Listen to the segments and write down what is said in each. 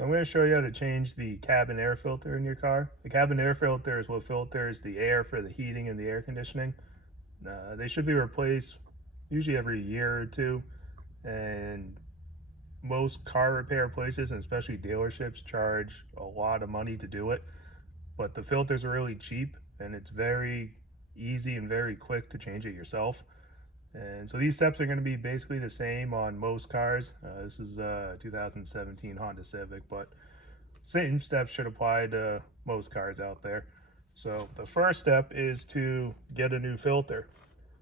I'm going to show you how to change the cabin air filter in your car. The cabin air filter is what filters the air for the heating and the air conditioning. They should be replaced usually every year or two, and most car repair places, and especially dealerships, charge a lot of money to do it. But the filters are really cheap, and it's very easy and very quick to change it yourself. And so these steps are going to be basically the same on most cars. This is a 2017 Honda Civic, but same steps should apply to most cars out there. So the first step is to get a new filter.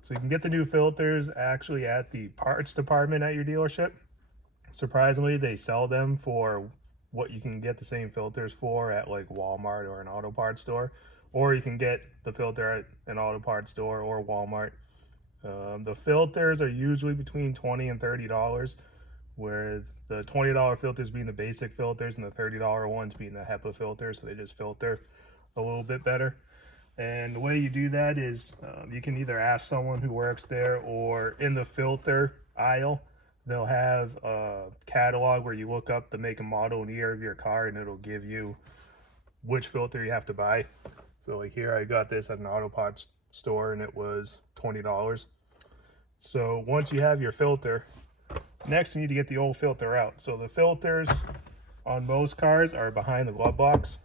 So you can get the new filters actually at the parts department at your dealership. Surprisingly, they sell them for what you can get the same filters for at like Walmart or an auto parts store, or you can get the filter at an auto parts store or Walmart. The filters are usually between $20 and $30, with the $20 filters being the basic filters and the $30 ones being the HEPA filters, so they just filter a little bit better. And the way you do that is you can either ask someone who works there, or in the filter aisle, they'll have a catalog where you look up the make and model and year of your car, and it'll give you which filter you have to buy. So like here, I got this at an auto parts store and it was $20. So once you have your filter, next you need to get the old filter out. So the filters on most cars are behind the glove box.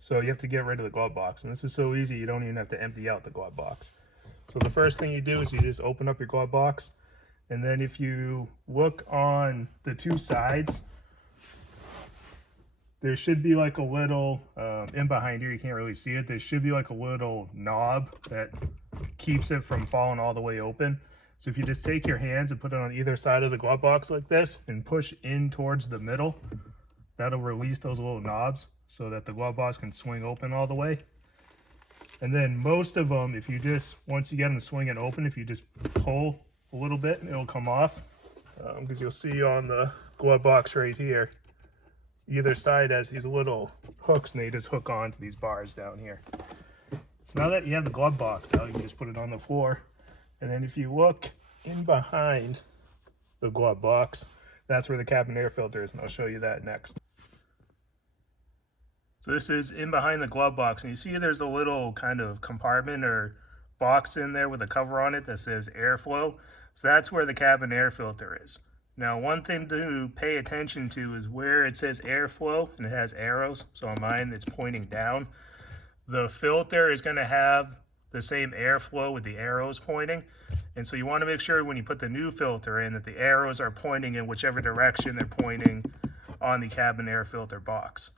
So you have to get rid of the glove box. And this is so easy, you don't even have to empty out the glove box. So the first thing you do is you just open up your glove box. And then if you look on the two sides, there should be like a little, in behind here, you can't really see it, there should be like a little knob that keeps it from falling all the way open. So if you just take your hands and put it on either side of the glove box like this and push in towards the middle, that'll release those little knobs so that the glove box can swing open all the way. And then most of them, if you just, once you get them swinging open, if you just pull a little bit, it'll come off. Because you'll see on the glove box right here, either side has these little hooks, and they just hook onto these bars down here. So now that you have the glove box out, you can just put it on the floor. And then if you look in behind the glove box, that's where the cabin air filter is, and I'll show you that next. So this is in behind the glove box, and you see there's a little kind of compartment or box in there with a cover on it that says airflow. So that's where the cabin air filter is. Now, one thing to pay attention to is where it says airflow and it has arrows. So on mine, it's pointing down. The filter is going to have the same airflow with the arrows pointing. And so you want to make sure when you put the new filter in that the arrows are pointing in whichever direction they're pointing on the cabin air filter box.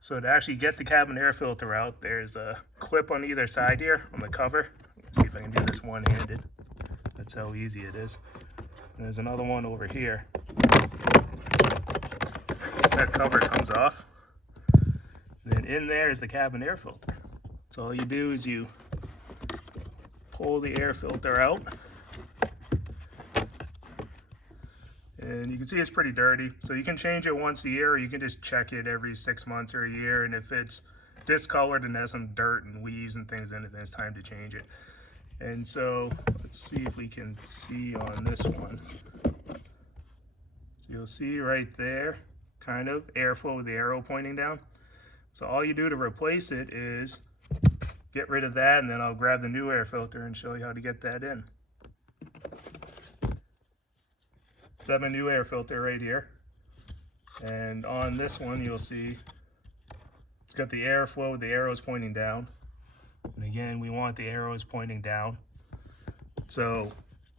So to actually get the cabin air filter out, there's a clip on either side here on the cover. Let's see if I can do this one-handed. That's how easy it is. And there's another one over here. That cover comes off. And then in there is the cabin air filter. So all you do is you pull the air filter out. And you can see it's pretty dirty. So you can change it once a year, or you can just check it every 6 months or a year. And if it's discolored and has some dirt and leaves and things in it, then it's time to change it. And so let's see if we can see on this one. So you'll see right there, kind of airflow with the arrow pointing down. So all you do to replace it is get rid of that, and then I'll grab the new air filter and show you how to get that in. So I have my new air filter right here. And on this one, you'll see it's got the airflow with the arrows pointing down. And again, we want the arrows pointing down. So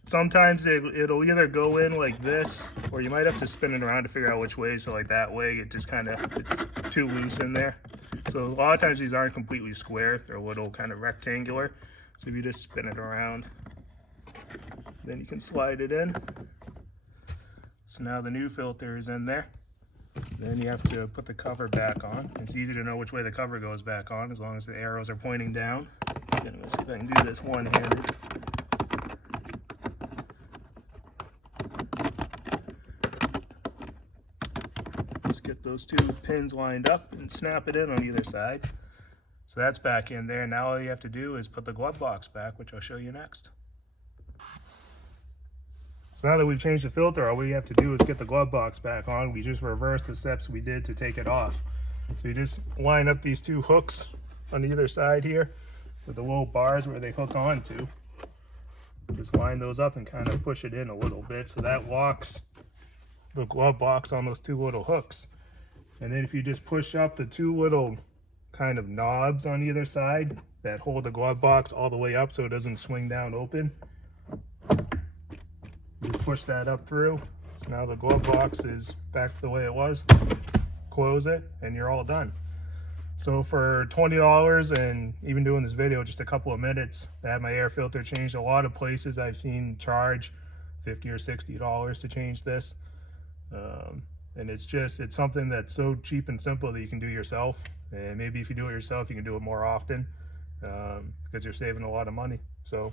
sometimes it'll either go in like this, or you might have to spin it around to figure out which way. So like that way, it just kind of, it's too loose in there. So a lot of times these aren't completely square. They're a little kind of rectangular. So if you just spin it around, then you can slide it in. So now the new filter is in there. Then you have to put the cover back on. It's easy to know which way the cover goes back on as long as the arrows are pointing down. Then let's see if I can do this one-handed. Just get those two pins lined up and snap it in on either side. So that's back in there. Now all you have to do is put the glove box back, which I'll show you next. So now that we've changed the filter, all we have to do is get the glove box back on. We just reverse the steps we did to take it off. So you just line up these two hooks on either side here with the little bars where they hook onto. Just line those up and kind of push it in a little bit so that locks the glove box on those two little hooks. And then if you just push up the two little kind of knobs on either side that hold the glove box all the way up so it doesn't swing down open, you push that up through. So now the glove box is back the way it was. Close it and you're all done. So for $20 and even doing this video just a couple of minutes to have my air filter changed, a lot of places I've seen charge $50 or $60 to change this. And it's something that's so cheap and simple that you can do yourself. And maybe if you do it yourself, you can do it more often because you're saving a lot of money. So